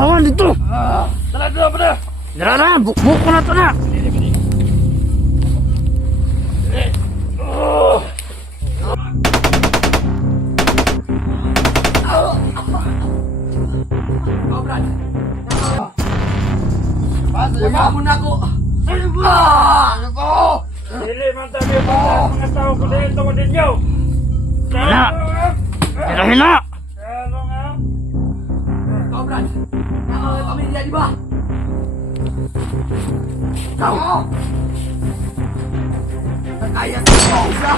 kawan dito. Tara pada. Dara, bukbuk ko na to na. Pasaya mo na ako. Dili man tayo mga tao ko dito ko ninyo. Hina. Hina. Ano nga? Kau Brad, pamilya di ba? Kau. Kaya sa isa.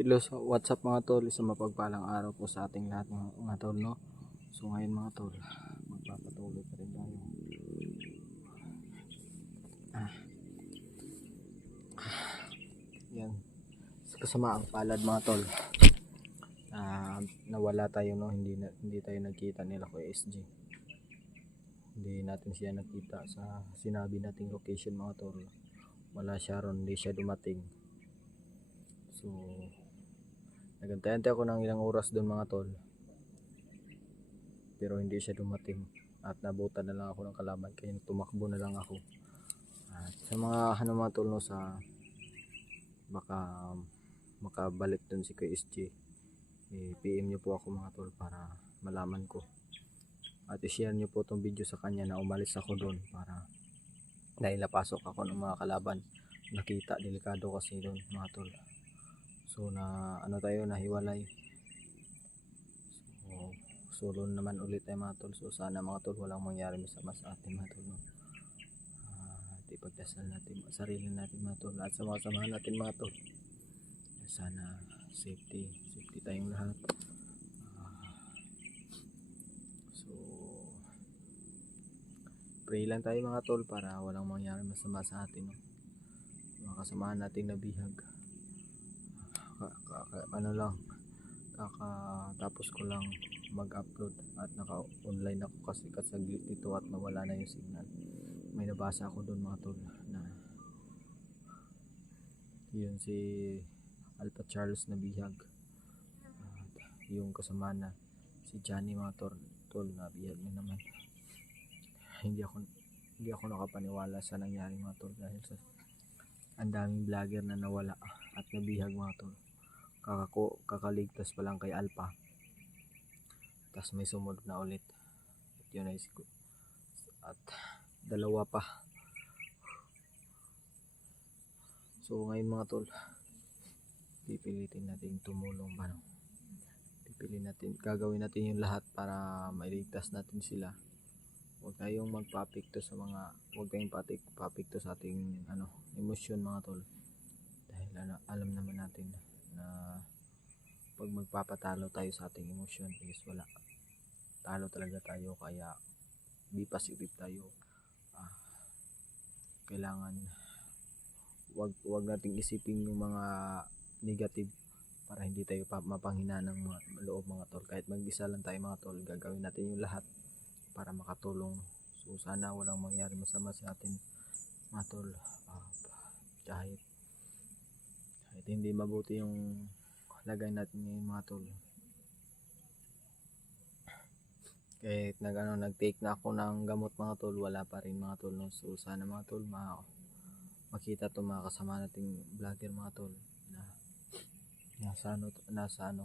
Hello, so what's up mga tol, isang mapagpalang araw po sa ating lahat mga tol, no? So ngayon mga tol, magpapatuloy pa rin tayo. Yan, sa kasamaang palad mga tol, nawala tayo, no? Hindi tayo nagkita nila ko SG. Hindi natin siya nakita sa sinabi nating location mga tol. Wala siya ron, hindi siya dumating. So nagantay ako ng ilang oras doon mga tol, pero hindi siya dumating at nabutan na lang ako ng kalaban, kaya tumakbo na lang ako. At sa mga mga tol, no, sa baka makabalik doon si Kuya SG, PM nyo po ako mga tol para malaman ko, at i-share nyo po itong video sa kanya na umalis ako doon, para dahil napasok ako ng mga kalaban, nakita, delikado kasi doon mga tol. So na tayo, nahiwalay. So solo naman ulit tayo mga tol. So sana mga tol walang mangyari masama sa atin mga tol, no? At ipagdasal natin sarili natin mga tol, at sa mga samahan natin mga tol, sana safety tayong lahat. So pray lang tayo mga tol para walang mangyari masama sa atin, no? Mga kasamahan nating nabihag. Kakatapos ko lang mag-upload at naka-online ako kasi kasaglit dito at nawala na yung signal. May nabasa ako doon mga tol na yun si Alpha Charles na bihag, at yung kasama na si Johnny mga tol na bihag na naman. Hindi ako nakapaniwala sa nangyari mga tol, dahil sa ang daming vlogger na nawala at nabihag mga tol. Kakaligtas pa lang kay Alpha, tas may sumunod na ulit at yun ay at dalawa pa. So ngayon mga tol, pipilitin natin tumulong pa, no? Gagawin natin yung lahat para mailigtas natin sila. Huwag tayong magpapikto sa huwag tayong papikto sa ating emosyon mga tol, dahil alam naman natin na pag magpapatalo tayo sa ating emosyon is wala, talo talaga tayo. Kaya be positive tayo. Kailangan wag nating isipin yung mga negative para hindi tayo mapanghina ng loob mga tol. Kahit mag-isa lang tayo mga tol, gagawin natin yung lahat para makatulong. So sana walang mangyari masama sa atin mga tol. Kahit hindi mabuti yung lagay natin ngayon mga tol, kahit nag-take na ako ng gamot mga tol, wala pa rin mga tol, no? So sana mga tol makita to mga kasama nating vlogger mga tol na nasa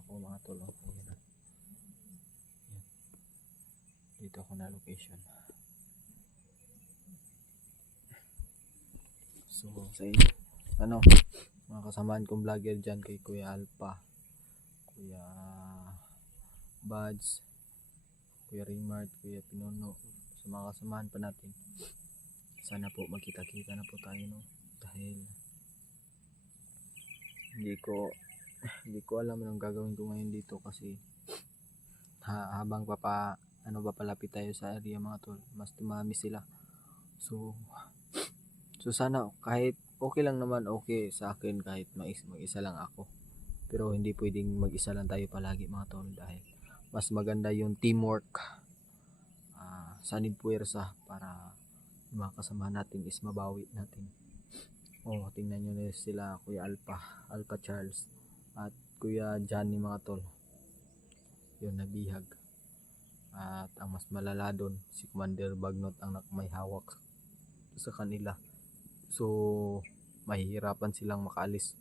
ko mga tol. Yan. Dito ako na location. So sa mga kasamaan kong vlogger dyan, kay Kuya Alpha, Kuya Buds, Kuya Rimart, Kuya Pinono, sa mga kasamahan pa natin, sana po magkita-kita na po tayo, no? Dahil hindi ko alam anong gagawin ko ngayon dito, kasi habang papalapit tayo sa area mga tol, mas tumami sila. So sana kahit okay lang naman, okay sa akin kahit mag-isa lang ako, Pero hindi pwedeng mag-isa lang tayo palagi mga tol, dahil mas maganda yung teamwork. Sanib puwersa para yung mga kasama natin is mabawi natin. Tingnan nyo na sila Kuya Alpha Charles at Kuya Johnny mga tol, yun nabihag. At ang mas malala doon, si Commander Bagnot ang may hawak sa kanila. So mahihirapan silang makaalis,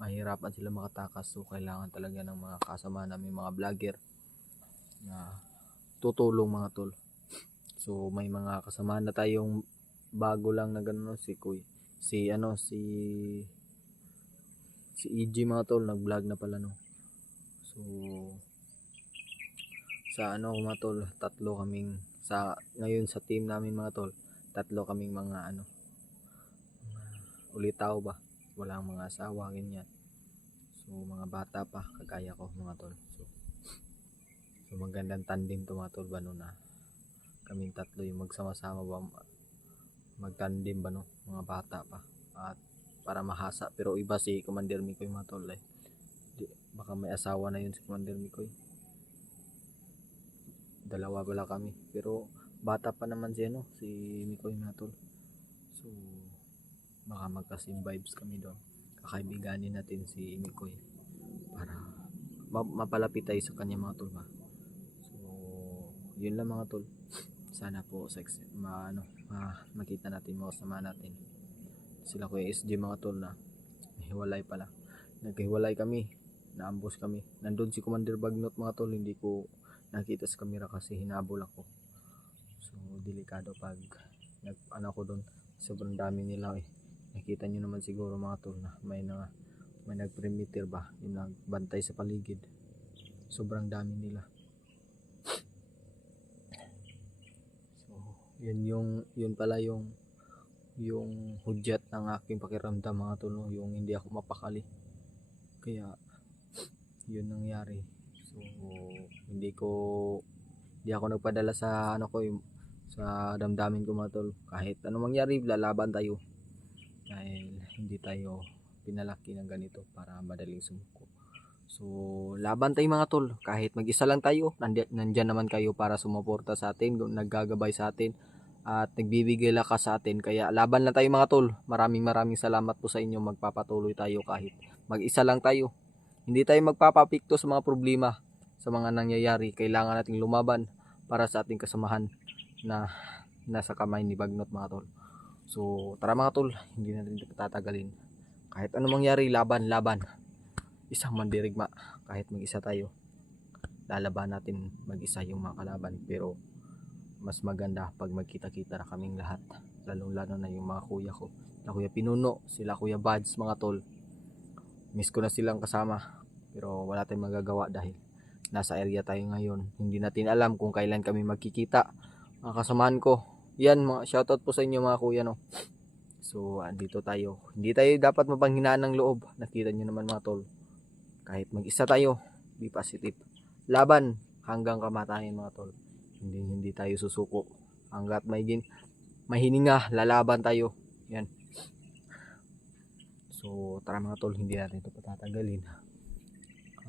mahihirapan silang makatakas. So kailangan talaga ng mga kasama namin mga vlogger na tutulong mga tol. So may mga kasama na tayong bago lang na gano'n, si EG mga tol, nag-vlog na pala no. So sa mga tol, tatlo kaming ngayon sa team namin mga tol, tatlo kaming mga ulitaw ba, walang mga asawa ganyan. So mga bata pa kagaya ko mga tol. So magandang tandem to mga tol ba no, na kaming tatlo yung magsama-sama ba, magtandem ba no, mga bata pa, at para mahasa. Pero iba si Commander Mikoy mga tol, baka may asawa na yun si Commander Mikoy. Dalawa pala kami, pero bata pa naman si Mikoy mga tol. So baka magka-same vibes kami doon, kakaibiganin natin si Mikoy para mapalapit tayo sa kanya mga tol ba. So yun lang mga tol. Sana po makita natin mga kasama natin. Sila Kuya SG mga tol na hiwalay pala. Naghiwalay kami, naambos kami. Nandun si Commander Bagnot mga tol, hindi ko nakita sa camera kasi hinabol ako. So delikado pag ko doon, sobrang dami nila Nakita nyo naman siguro mga tol na may nag-perimeter ba, yung nagbantay sa paligid. Sobrang dami nila. Yun pala yung hudyat ng aking pakiramdam mga tol, yung hindi ako mapakali, kaya yun nangyari. So hindi ako nagpadala sa sa damdamin ko mga tol. Kahit anong mangyari, lalaban tayo, dahil hindi tayo pinalaki ng ganito para madaling sumuko. So laban tayo mga tol, kahit mag-isa lang tayo, nandyan naman kayo para sumuporta sa atin, naggagabay sa atin at nagbibigay lakas sa atin. Kaya laban lang tayo mga tol. Maraming salamat po sa inyo. Magpapatuloy tayo kahit mag-isa lang tayo. Hindi tayo magpapapikto sa mga problema, sa mga nangyayari. Kailangan nating lumaban para sa ating kasamahan na nasa kamay ni Bagnot mga tol. So tara mga tol, hindi natin tatagalin. Kahit anong mangyari, laban. Isang mandirigma, kahit mag-isa tayo, lalaban natin mag-isa yung mga kalaban. Pero mas maganda pag magkita-kita na kaming lahat, lalong-lalo na yung mga kuya ko, na Kuya Pinuno, sila Kuya Bads mga tol. Miss ko na silang kasama, pero wala tayong magagawa dahil nasa area tayo ngayon. Hindi natin alam kung kailan kami magkikita. Mga kasamahan ko, yan, mga shoutout po sa inyo mga kuya no. So andito tayo, hindi tayo dapat mapanghinaan ng loob. Nakita nyo naman mga tol, kahit mag-isa tayo, be positive, laban hanggang kamatayan mga tol. Hindi tayo susuko hanggat may hininga, lalaban tayo. Yan. So tara mga tol, hindi natin ito patatagalin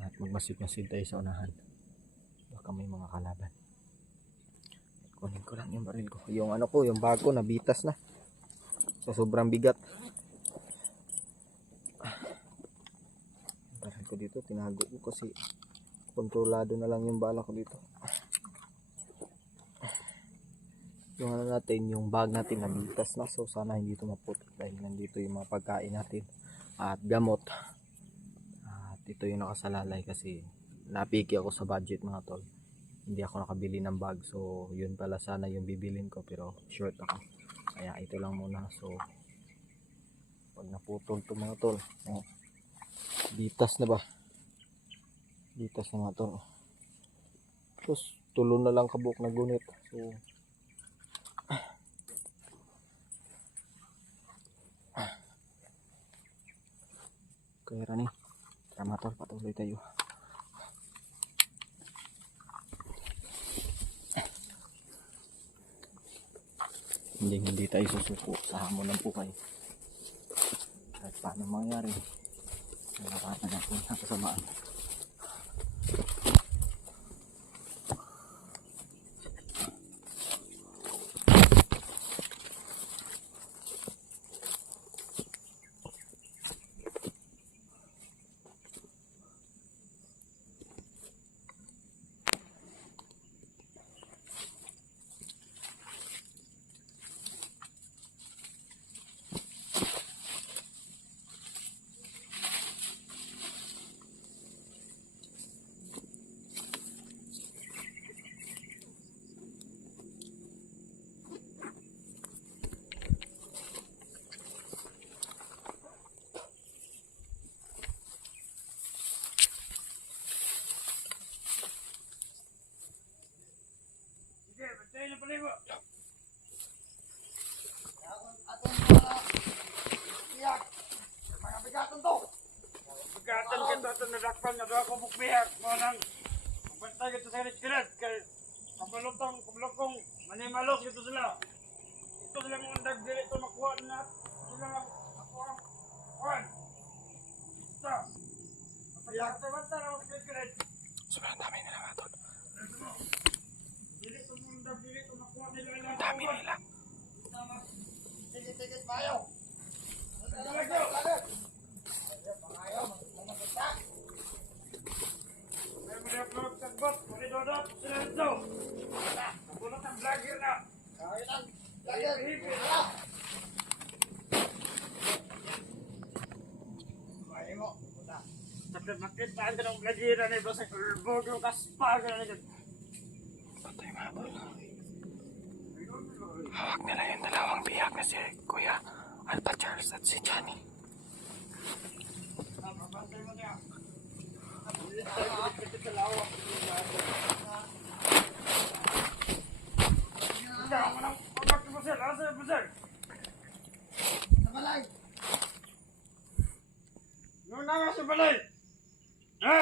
at magmasid-masid tayo sa unahan, baka may mga kalaban. Kunin ko lang yung baril ko, yung yung bag ko nabitas na sa sobrang bigat. Baril ko dito tinago ko kasi kontrolado na lang yung bala ko dito. Yung natin, yung bag natin nabitas na, so sana hindi ito maputok dahil nandito yung mga pagkain natin at gamot. At ito yung nakasalalay kasi napiki ako sa budget mga tol, hindi ako nakabili ng bag. So yun pala sana yung bibilin ko, pero short ako, kaya ito lang muna. So pag naputol to mga tol, bitas na ba, bitas na mga tol, tapos tulo na lang kabuk na gunit. So kaya rani, tara mga tol, patuloy tayo. Hindi tayo susuko sa hamon ng buhay kahit paano mangyari. Kasamaan. Sige, bantayin na pala mo. Atong mga iyak. Mga bigatong to. Pagkatan ka ito, nadakpan na doon ako bukbiyak. Mo nang bantay ka ito sa kilit kay kabalokong manimalos ito sila. Ito sila mga dagdili ito makuha na sila makuha. Kuhan. Ito. Pagkatan na ako sa kilit. Sobrang dami nila mga tol. Dili ito mga dagdili ito makuha nila ilang Dami nila. Tigit-tigit bayo. Talaga. May mga vlog tagbot, mga dodot, sila ito. Bulot ang vlogger na. Hipi-hipi. Tapi makitaan ka ng vlogger na ito sa Bogo Kaspar ka na ito. Patay mga tol. Hawak nila yung dalawang biyak na si Kuya Alpha Charles at si Johnny. Mabantay mo niya. Ikaw, manang pagkakit mo sir. Asa mo sir? Sa balay. Nung na nga sa balay. Ha?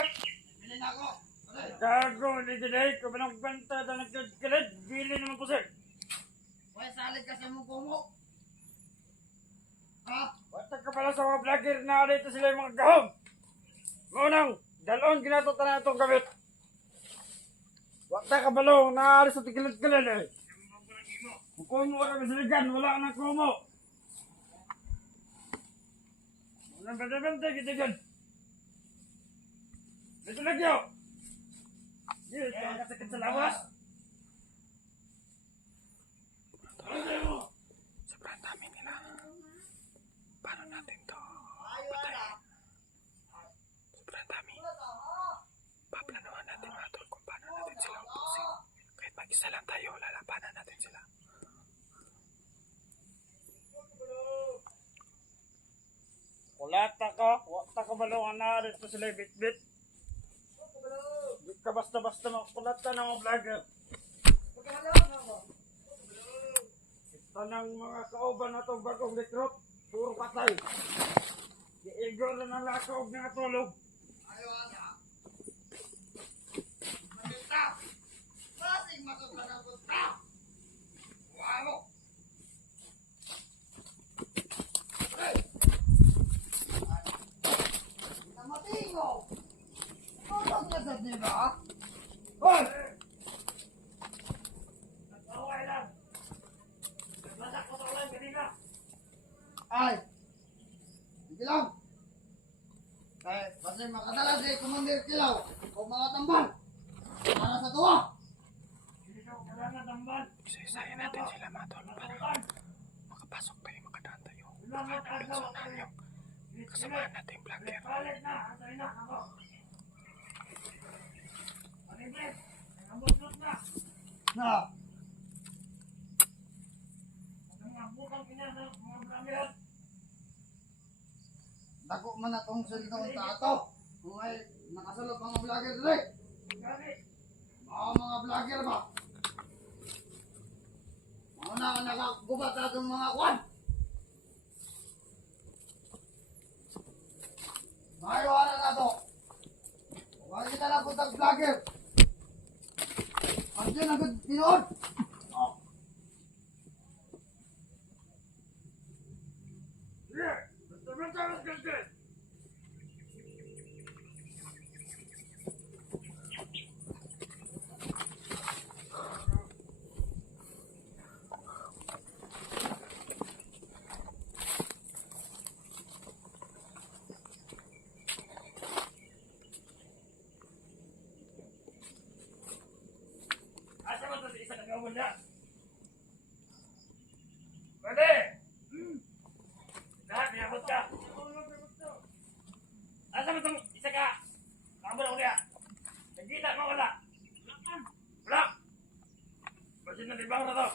Bilhin ako. Balay. Gago, hindi dinay. Kung manang banta na nagkagkalad, bili naman po sir. Huwag salit ka sa mong kumo. Ha? Watag ka pala sa mga vlogger na dito sila yung mga gahom. Ngunang, dalon ginatuta na itong gamit. Watag ka balong, naaari sa tigilid-kilid eh. Kung kumo ka kami siligan, wala ka ng kumo. Walang banta-banta, kitigan. Dito lagyo. Dito, kasakit sa lawas. Sobrang dami nila. Paano natin to patayin? Sobrang dami. Paplanuhan natin mga tol kung paano natin sila ubusin. Kahit mag-isa lang tayo, lalabanan natin sila. Kulata ka, wata ka balong na dito sila bit-bit. Di ka basta-basta makulata ng mga vlogger. Ito ng mga kauban na itong bagong recruit, puro patay. Iigo na ng lakaw na tulog. Ayaw ana. Manita. Masing makapanagot ka. Wow. Hey. Namatingo. Tulog na sa diba? Hoy! Nag-away lang. Naglasak ko sa ulan kanina. Ay. Sige lang. Kasi makadala si Commander Kilaw o mga tambal. Para sa tuwa. Hindi ka kailangan tambal. Isa-isahin natin sila mga tol para makapasok tayo, makadaan tayo. Makadaan yung kasamahan natin vlogger. Balik na, antay na ako. Manibig, nangabot na. Na. Nangabutang ina ng mga vlogger. Dako man na tong salitong tato. Kung ay nakasalot mga vlogger dire. Gani, Mga vlogger ba? Mga nakagubat na itong mga kwan. Mahiwala na to. Huwag kita na puntang vlogger. Ang dyan ang tinood. sige, basta-basta mas ganti. mo niya. Pwede! Lahat, niyakot ka. Asa mo itong isa ka? Nakabala ko niya. Nagkita ka wala. Wala! Basin na libang na to.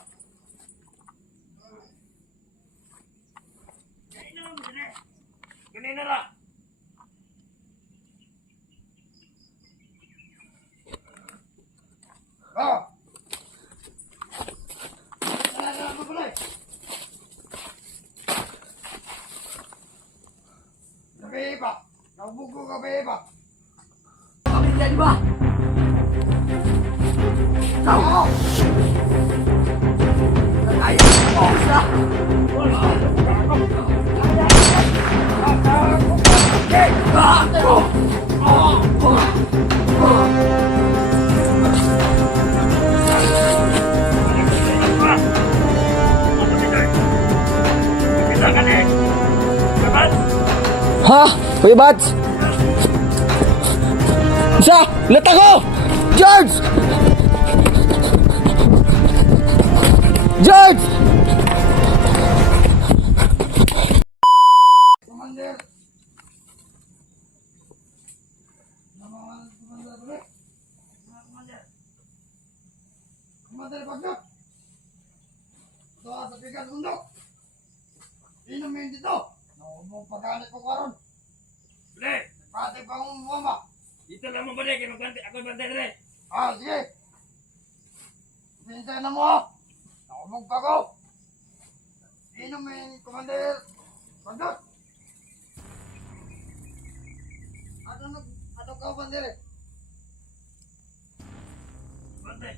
Ganina na. Oh! Talaga mo pala eh. Gabi pa. Naubugo gabi pa. Pamilya di ba? Oo! Kaya mo sa... Ha? Kuya Bats? Isa! Lat ako! George! George! Commander! Namahan, Commander ulit. Commander! Commander, Bagnot! Ito sa pigan mundo! Inumin dito! Naumong paghanip ko karon. Bre! Pati pa akong mama. Dito lang mo ba rin? Kaya magbanti. Ako bantay rin. Ah, sige! Hintay na mo! Naumong pa ko! Inumin, Commander! Bagnot! Ano ka, Commander? Bantay. Commander!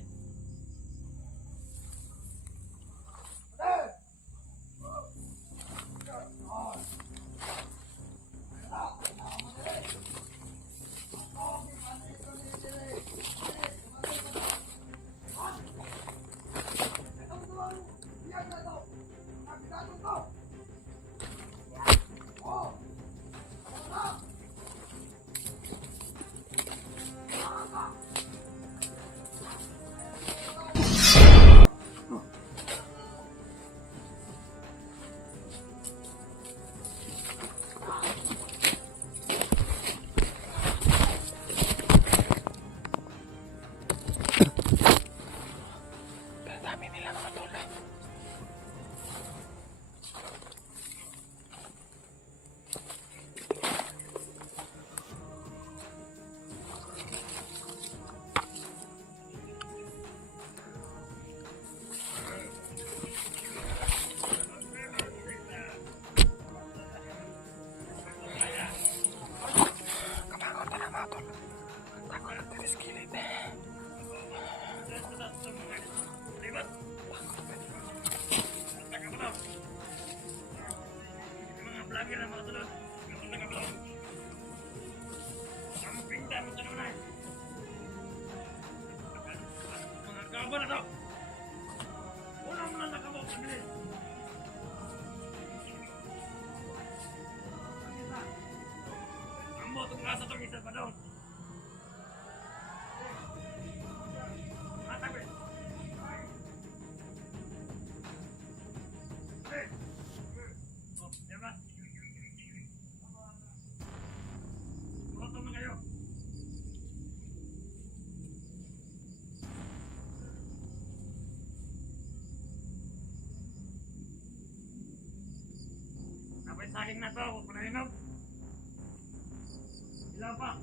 Saging na to, huwag mo na inom. Ilaw pa.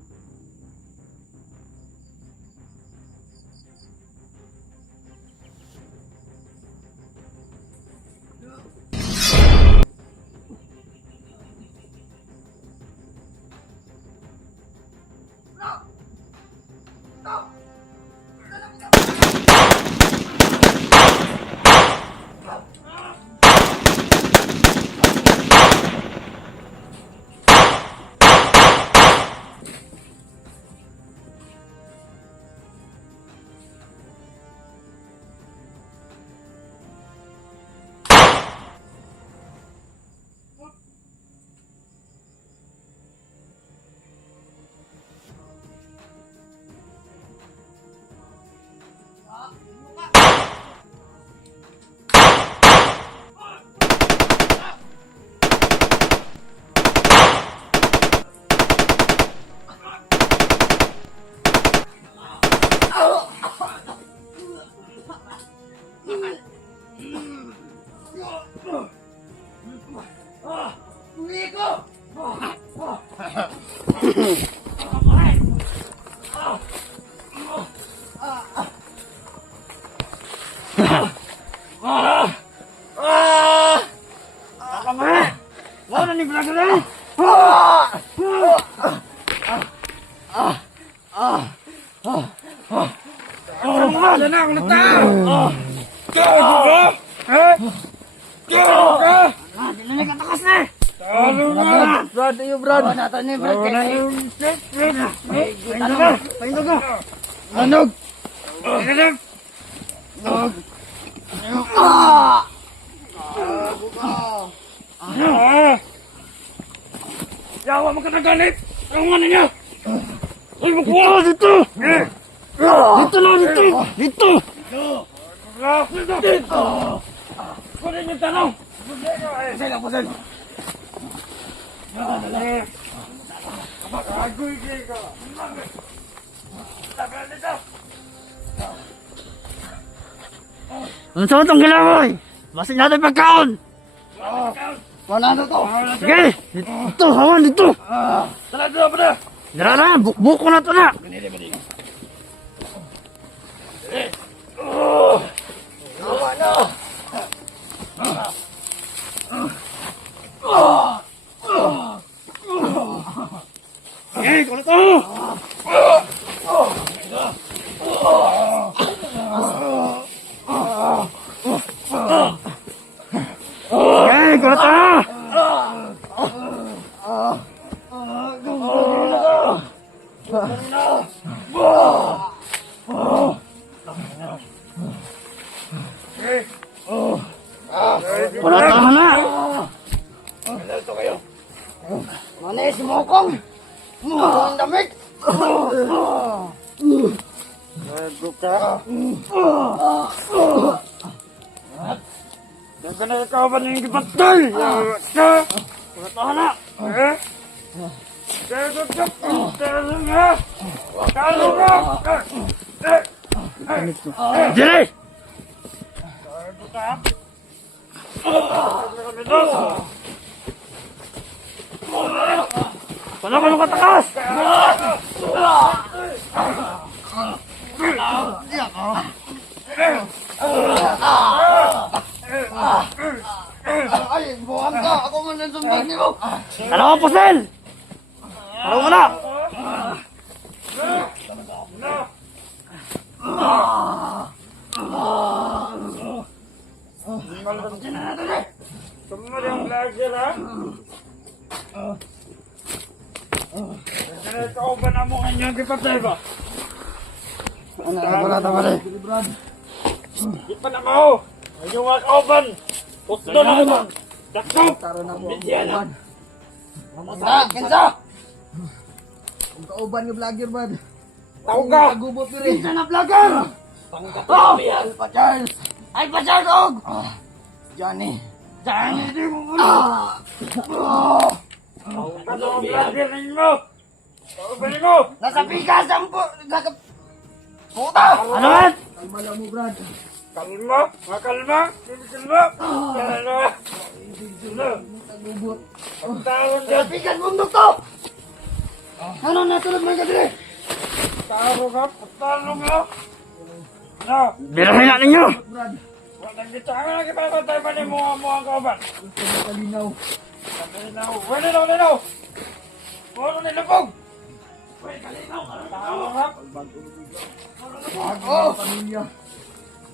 Wala na akong natao! Gago ka! Ha? Gago ka! Hindi na katakas na eh. Talo nga! Brad, iyo Brad. Bawa natin ni Brad. Wala na yung set, Fred. Pahinog ka. Pahinog ka. Anog! Anog! Ah! Yawa mo ka na galit! Ang ano niya! Ay, magkuha dito! Dito na, dito! Dito! Dito! Kunin yung tanong! Sila po sila. Agoy kayo ka! Tagal dito! Ano sa itong gilamoy? Masin natin pagkaon. Wala na to. Sige. Dito, hawan dito. Tara, tara, tara! Dara na, buko na ito na. Hey, kulit to! Hey, kulat na. Kulat na. Manis mokong. Ang damit. Gago ka! Yan ka na ikaw ba nang gipatay? Yawa ka! Kulit ako na! Eh? Gago ka! Talo nga! Talo nga! Dire. Gago ka! Gago kami doon! Wala ka nung katakas. Ay, buwan ka. Ako man ang sumbag niyo. Ano ka, Pusel? Parang mo na. Sumali ang lager, ha? Yan ka na ikaw ba na mo kanyang gipatay ba? Tama rin. Di pa na mo! Ayun mga kauban! Pusto na naman! Dakop! Bidyan na! Kinsa? Ang kauban nga vlogger Brad. Tawag ka! Gubot ni rin. Kinsa na vlogger? Oh! Alpha Charles. Alpha Charles og. Johnny. Dahil hindi mo muna. Ano ang vlogger ninyo? Kauban mo! Nasa pikas ang puta. Ano man? Kalma lang mo Brad. Kalma! Makalma! Kalma! Kalma! Gubot. Ang tawag Nasa dyan! pikas bundok to. Ano natulog mo ka dili? Taro ka! Patalo nga! Na! Birahin na ninyo. Brad. Walang dito! Ang lagi pa tayo pa ni mga kauban! Gusto mo kalinaw. Kalinaw! Kalinaw! Kalinaw! Puro nilapog! Uy! Kalinaw! Taro ka! Oh! Pamilya.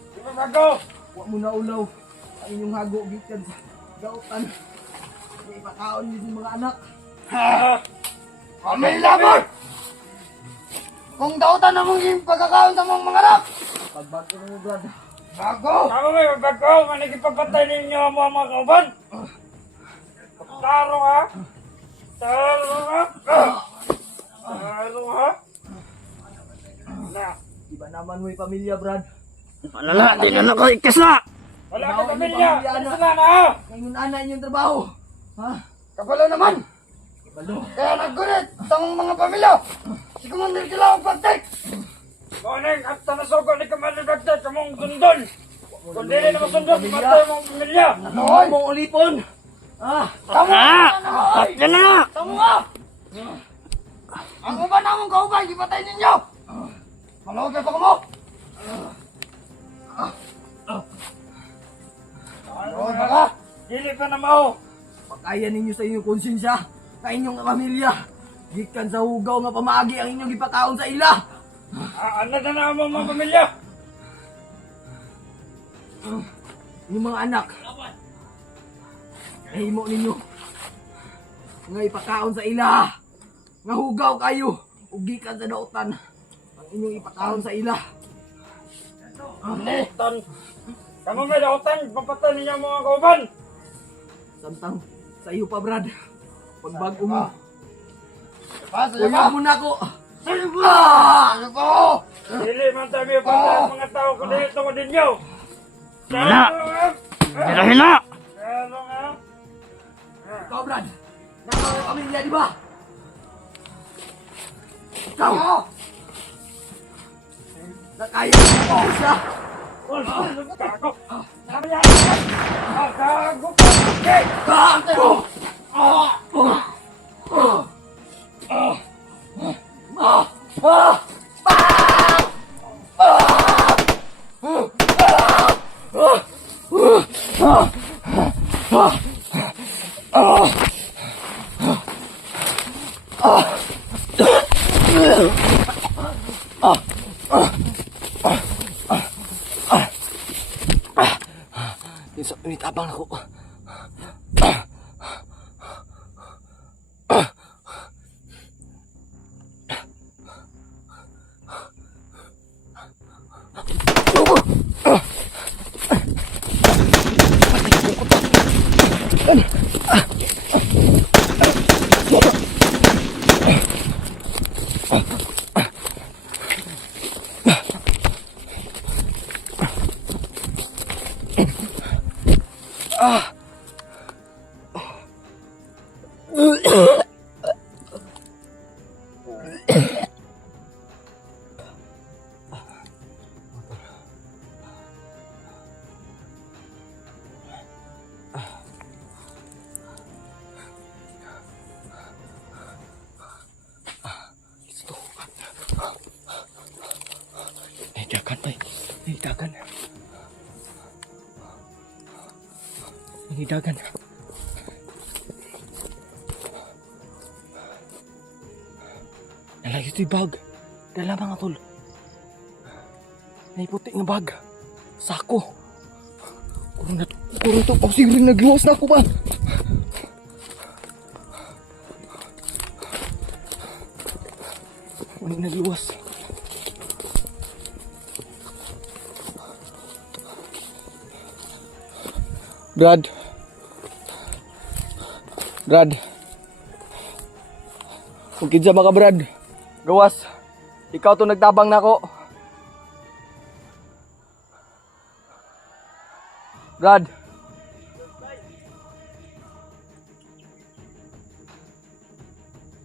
Di ba bago? Huwag mo na ulaw. Ang inyong hago gikan sa gautan. May ipakaon niyo sa mga anak. Kami labot! Kung dautan na mong yung pagkakaon sa mga anak! Pagbago na mo Brad. Bago! Tama ba yung bago? Manigipagpatay ninyo ang mga kauban? Taro ha? Taro ha? Taro ha? Na! Iba naman mo yung pamilya Brad. Alala, di na ako ikas na. Wala ka pamilya! Ano sila na ha? Ngayon ana inyong trabaho. Ha? Kabalo naman! Kabalo. Kaya naggunit sa mga pamilya! Si Commander sila ang pagtek! Kuning at tanasugo ni Commander Bagdad sa mong sundon! Kung dili na masundon, matay mong pamilya! Noy! Mong ulipon. Ah. Tamo Ah! ka na noy! Yan na na. Tamo ka! Ang uban namong kaubay, ipatay ninyo! Malawag kayo pa mo! Malawag ba ka? Dili pa na mao! Pagkaya ninyo sa inyong konsensya. Sa inyong pamilya. Gikan sa hugaw nga pamagi ang inyong ipakaon sa ila. Ano na na ang mga pamilya? Inyong mga anak. Nahimo ninyo. Nga ipakaon sa ila. Nga hugaw kayo. Ug gikan sa dautan. Ang inyong ipakaon sa ila. Dautan. Kamu may dautan, papatan ninyo ang mga kauban. Samtang sa iyo pa, Brad. Pagbago mo. Pasa Uyab mo na ako. Ano po? Dili man tayo ang mga tao ko dito ko ninyo. Wala. Hila, hila! Ano nga? Ikaw, Brad. Nakawala pamilya, di ba? Ikaw. Nakaya mo siya. Gago! Sabi niya! Gago! Okay! Gago! Ini abang aku. Dagan. Nalagi ito'y bag. Dala mga tol. Naiputi nga bag. Sako. Kurang to. Oh, sige rin nagluwas na ako ba? Ano nagluwas? Brad. Kung kinsa maka Brad. Gawas. Ikaw to nagtabang nako. Brad.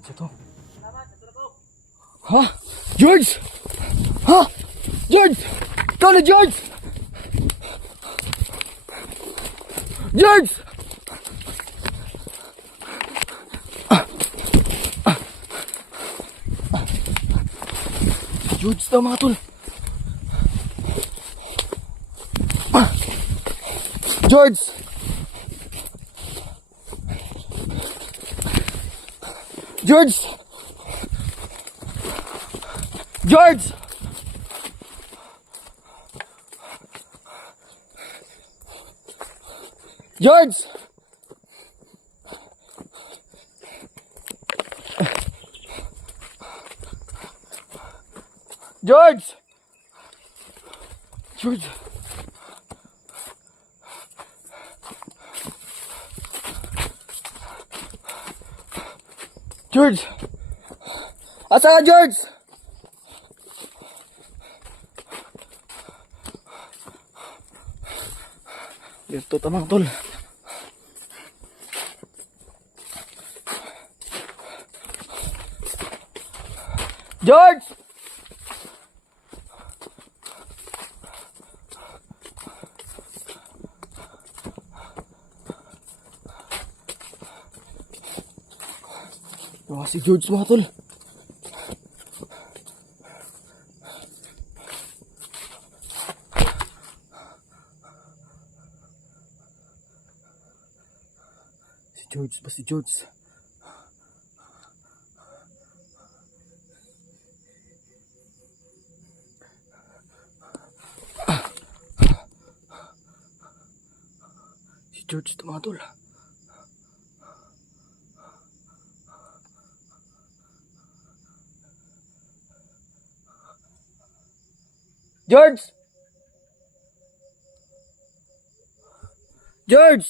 Sito. Ha? George! Ha? George! Ikaw na George! George! George daw mga tol. George! George! George! George! George! George! George! Asa ka, George? Dito tamang tol. George! Wah, si George mga tol. Si George ba si George? Si George ito mga tol. George! George!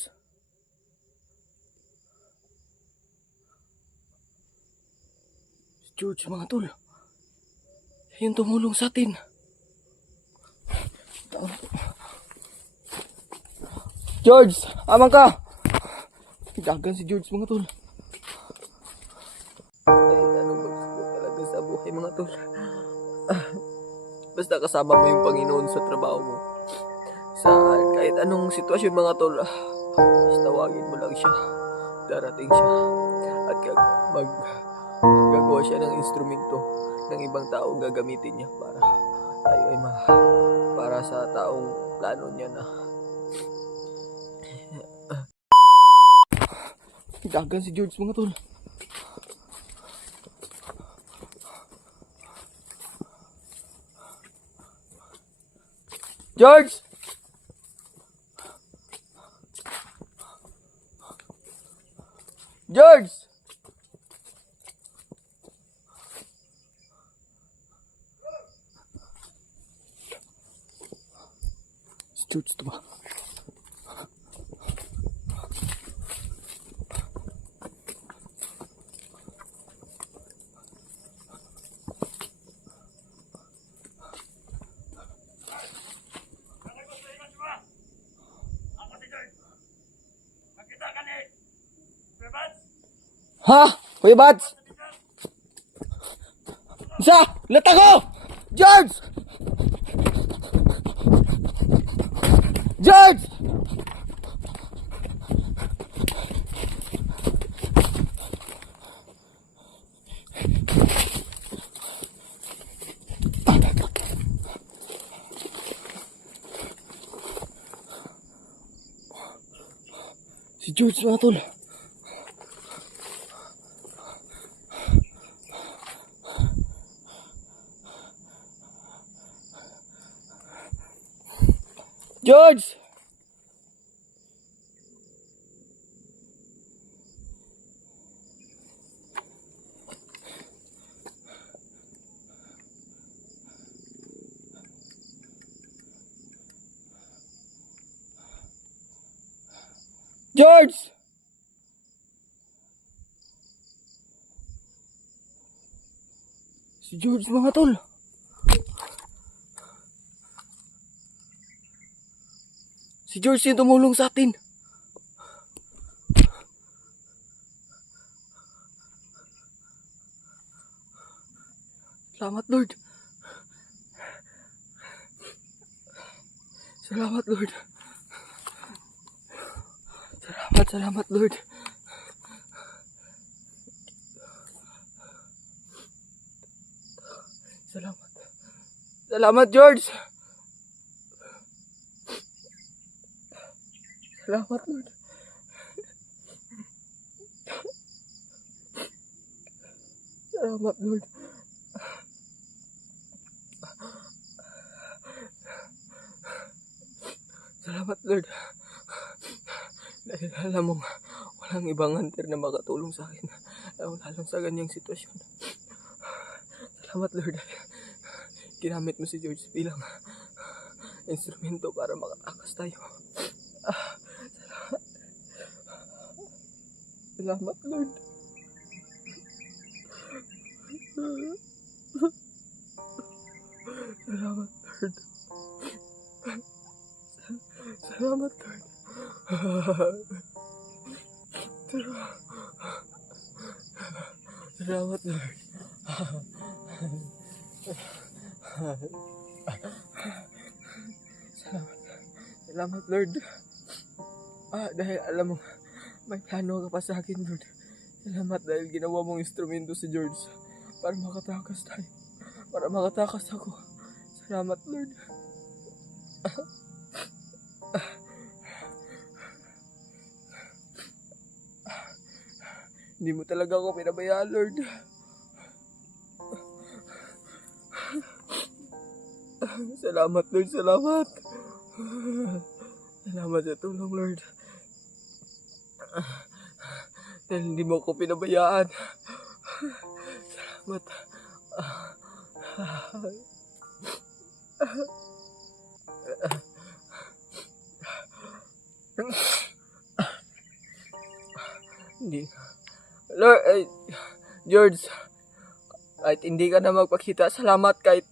Si George mga tol. Siya yung tumulong sa atin. George! Amang ka! Dagan si George mga tol. Ay, anong magsugod talaga sa buhay mga tol. Basta kasama mo yung Panginoon sa trabaho mo. Sa kahit anong sitwasyon mga tol, basta tawagin mo lang siya. Darating siya. At gagawa siya ng instrumento ng ibang tao gagamitin niya para tayo ay para sa taong plano niya na. Dagan si George mga tol. George! George! Si George ito ba? Nakita ka ni Bebats? Ha? Kuya Bats? Isa! Lata ko! George! George! Si George mga tol. George! George! Si George mga tol. Si George yung tumulong sa atin. Salamat Lord. Salamat Lord. Salamat Lord. Salamat George. Salamat Lord. Salamat Lord. Salamat Lord. Dahil alam mo, walang ibang hunter na makatulong sa akin. Lalo sa ganyang sitwasyon. Salamat Lord. Ginamit mo si George bilang instrumento para makatakas tayo. Salamat Lord. Salamat Lord. Salamat Lord. Salamat Lord. Salamat Lord. Dahil alam mo, may plano ka pa sa akin Lord. Salamat dahil ginawa mong instrumento si George para makatakas tayo. Para makatakas ako. Salamat Lord. Hindi mo talaga ako pinabayaan Lord. Salamat Lord, salamat. Salamat sa tulong Lord. Dahil hindi mo ako pinabayaan. Salamat. Hindi. Lord, George, kahit hindi ka na magpakita, salamat kahit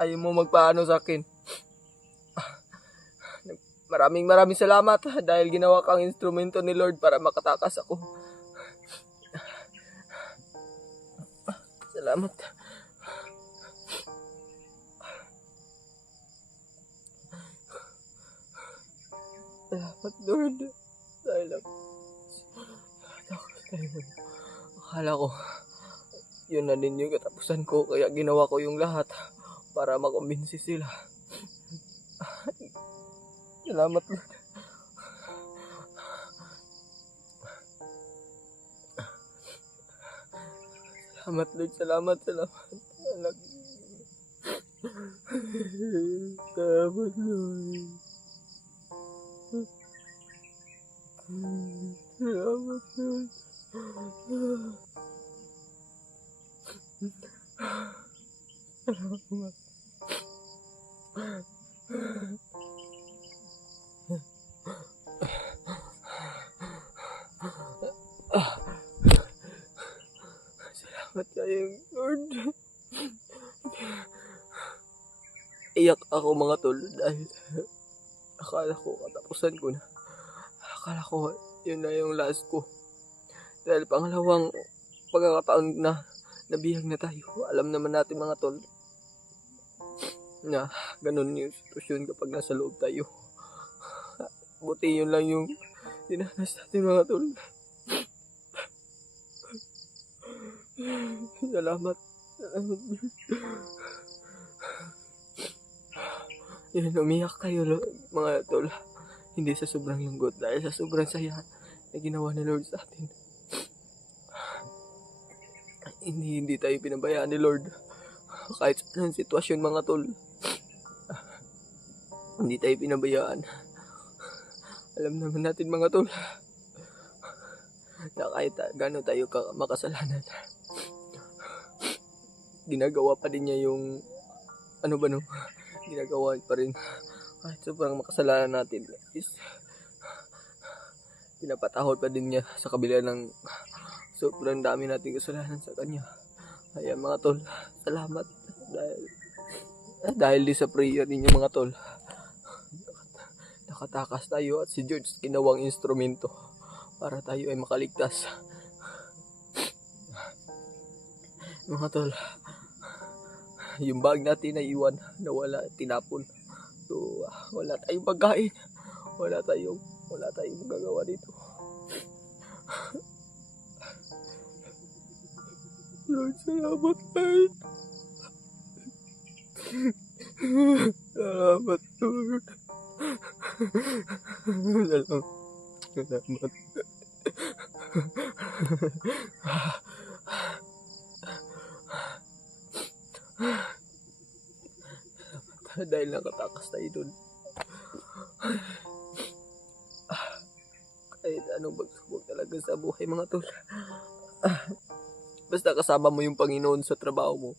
ayaw mo magpaano sa akin. Maraming salamat dahil ginawa kang instrumento ni Lord para makatakas ako. Salamat. Salamat, Lord. Dahil akala ko yun na din yung katapusan ko, kaya ginawa ko yung lahat para makumbinsi sila. Salamat, Lord. Salamat, Lord. Salamat. Salamat, Lord. Salamat, Lord. Salamat. Salamat kayo, Lord. Iyak ako mga tol dahil akala ko katapusan ko na. Akala ko yun na yung last ko. Dahil pangalawang pagkakataon na nabihag na tayo. Alam naman natin mga tol na ganun yung sitwasyon kapag nasa loob tayo. Buti yun lang yung dinanas natin mga tol. Salamat. Yun, umiyak kayo mga tol. Hindi sa sobrang lungkot, dahil sa sobrang saya na ginawa ni Lord sa atin. Hindi tayo pinabayaan ni Lord. Kahit sa anong sitwasyon mga tol. Hindi tayo pinabayaan. Alam naman natin mga tol na kahit gano'n tayo makasalanan, ginagawa pa din niya yung ginagawa pa rin kahit sobrang makasalanan natin is pinapatahol pa din niya sa kabila ng sobrang dami nating kasalanan sa kanya. Kaya mga tol, salamat dahil sa prayer ninyo mga tol, nakatakas tayo at si George ginawang instrumento para tayo ay makaligtas. Mga tol, yung bag natin na iwan, nawala, tinapon. So, wala tayong pagkain. Wala tayong magagawa dito. Lord, salamat, Lord. Salamat, Lord. Salamat. Dahil nakatakas tayo dun. Kahit anong pagsubok talaga sa buhay mga tol. Basta kasama mo yung Panginoon sa trabaho mo.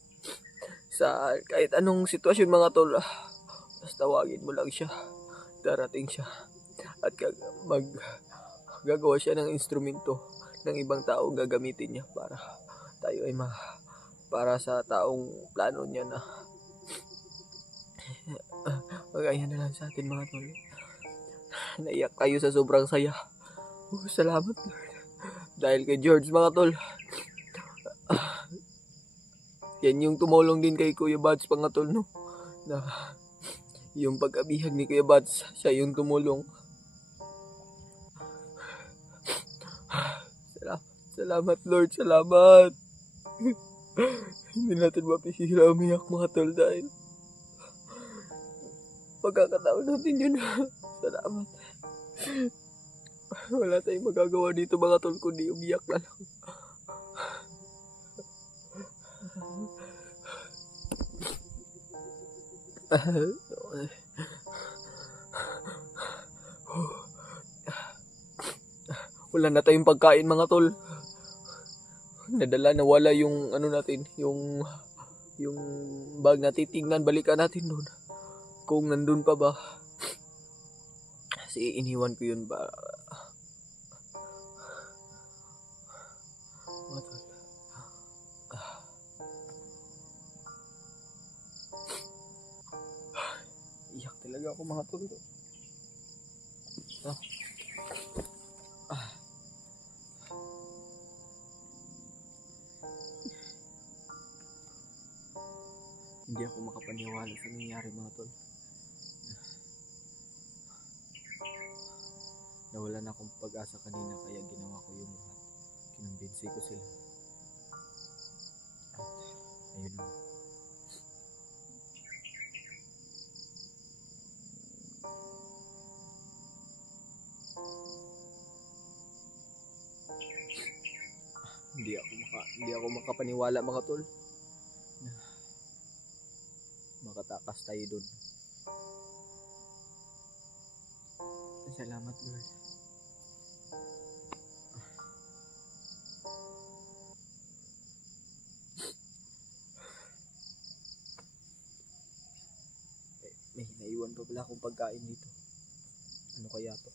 Sa kahit anong sitwasyon mga tol, basta tawagin mo lang siya. Darating siya. At gagawa siya ng instrumento ng ibang tao, gagamitin niya para tayo ay para sa taong plano niya na magaya na lang sa atin mga tol. Naiyak tayo sa sobrang saya. Salamat Lord. Dahil kay George mga tol. Yan yung tumulong din kay Kuya Buds mga tol, no? Na yung pagkabihag ni Kuya Buds, siya yung tumulong. Salamat Lord, salamat. Hindi natin mapihira umiyak mga tol dahil pagkakataon natin yun. Salamat. Wala tayong magagawa dito mga tol kundi umiyak na lang. Wala na tayong pagkain mga tol. Nawala yung ano natin, yung bag na titingnan, balikan natin doon. Kung nandun pa ba. Kasi iniwan ko yun ba. Mga tol. Iyak talaga ako mga tol. Hindi ako makapaniwala sa nangyari mga tol. Nawala na akong pag-asa kanina kaya ginawa ko yung lahat. Kinumbinsi ko sila. At ayun na. Hindi ako makapaniwala mga tol. Makatakas tayo dun. Salamat Lord. May naiwan pa pala akong pagkain dito. Ano kaya to?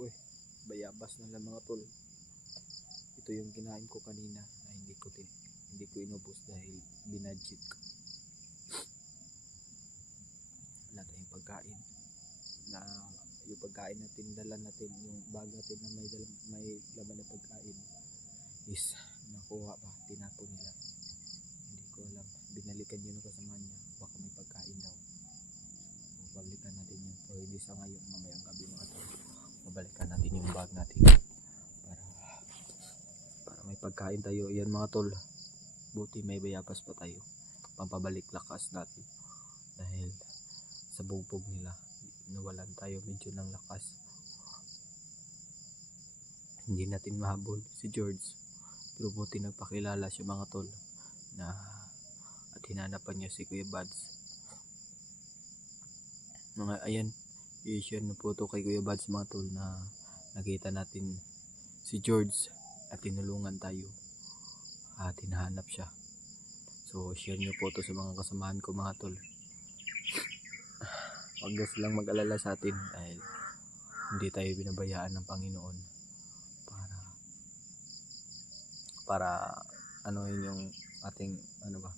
Uy, bayabas na lang mga tol. Ito yung kinain ko kanina na hindi ko inubos dahil binudget ko. Wala tayong pagkain. Na yung pagkain natin, dala natin, yung bag natin na may laman na pagkain is nakuha pa, tinapon nila. Hindi ko alam. Binalikan yun ng kasama niya. Baka may pagkain daw. So, babalikan natin yun. So, hindi sa ngayon, mamayang gabi mga tol. Babalikan natin yung bag natin. Para may pagkain tayo. Yan mga tol. Buti may bayabas pa tayo. Pampabalik lakas natin. Dahil sa bugbog nila, nawalan tayo medyo ng lakas. Hindi natin mahabol si George. Pero buti nagpakilala siya mga tol. At hinanapan niya si Kuya Buds. Ayan, i-share na po ito kay Kuya Buds mga tol na nakita natin si George at tinulungan tayo at hinahanap siya. So share nyo po ito sa mga kasamahan ko mga tol. Huwag na silang mag-alala sa atin dahil hindi tayo binabayaan ng Panginoon para ano yun yung ating ano ba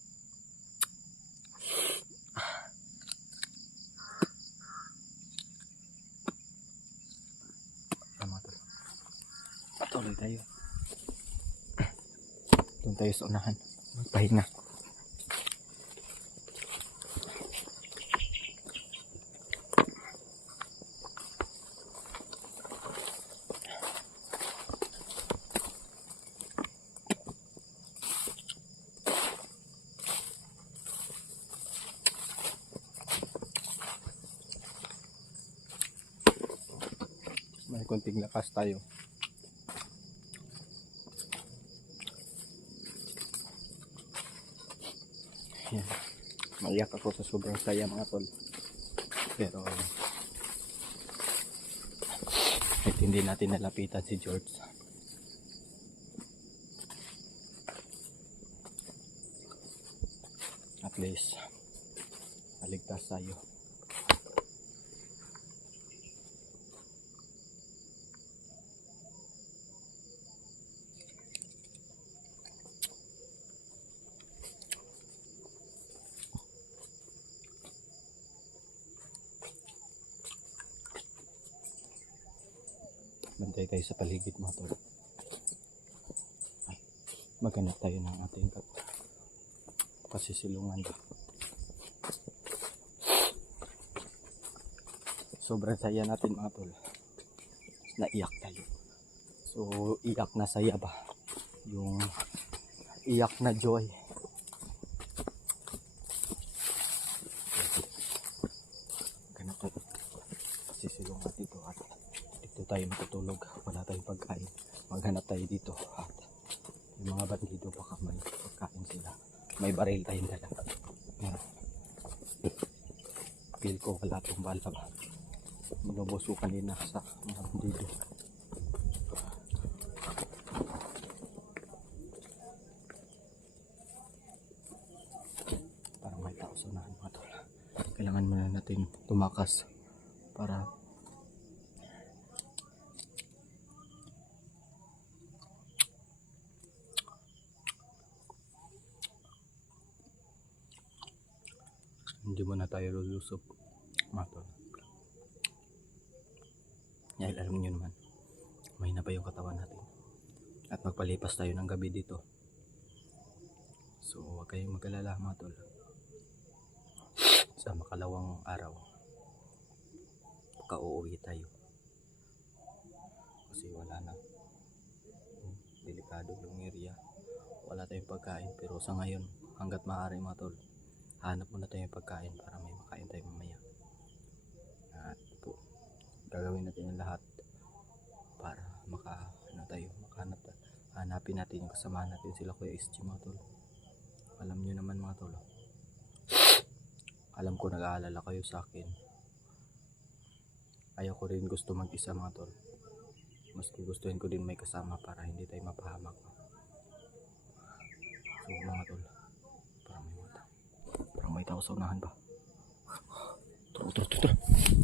tama to. Patuloy tayo. Doon tayo sa unahan. Magpahinga. May konting lakas tayo. Yan. Maiyak ako sa sobrang saya mga tol. Pero hindi natin nalapitan si George. At least naligtas tayo. Bantay tayo sa paligid mga tol. Maghanap tayo ng ating pasisilungan. Sobrang saya natin mga tol. Naiyak tayo. So iyak na saya ba? Yung iyak na joy. Maghanap tayo pasisilungan dito at dito tayo matutulog. Wala tayong pagkain. Maghanap tayo dito at yung mga bandido baka may pagkain sila. May baril tayong dala. Feel ko wala itong bala ba. Binubuso kanina sa mga bandido. Parang may tao sa unahan mga tol. Kailangan muna natin tumakas para hindi muna tayo lulusog mga tol. Dahil alam nyo naman, mahina pa yung katawan natin at magpalipas tayo ng gabi dito. So huwag kayong mag-alala mga tol. Sa makalawang araw pauwi tayo kasi wala na, delikado yung area, wala tayong pagkain. Pero sa ngayon hanggat maaari mga tol, hanap muna tayong pagkain para may makain tayo mamaya. At po, gagawin natin ang lahat para hanapin natin yung kasama natin, sila Kuya SG mga tol. Alam nyo naman mga tol, alam ko nag-aalala kayo sa akin. Ayaw ko rin gusto mag-isa mga tol, mas gustuhin ko din may kasama para hindi tayo mapahamak. So mga tol, parang may tao sa unahan ba? Tara.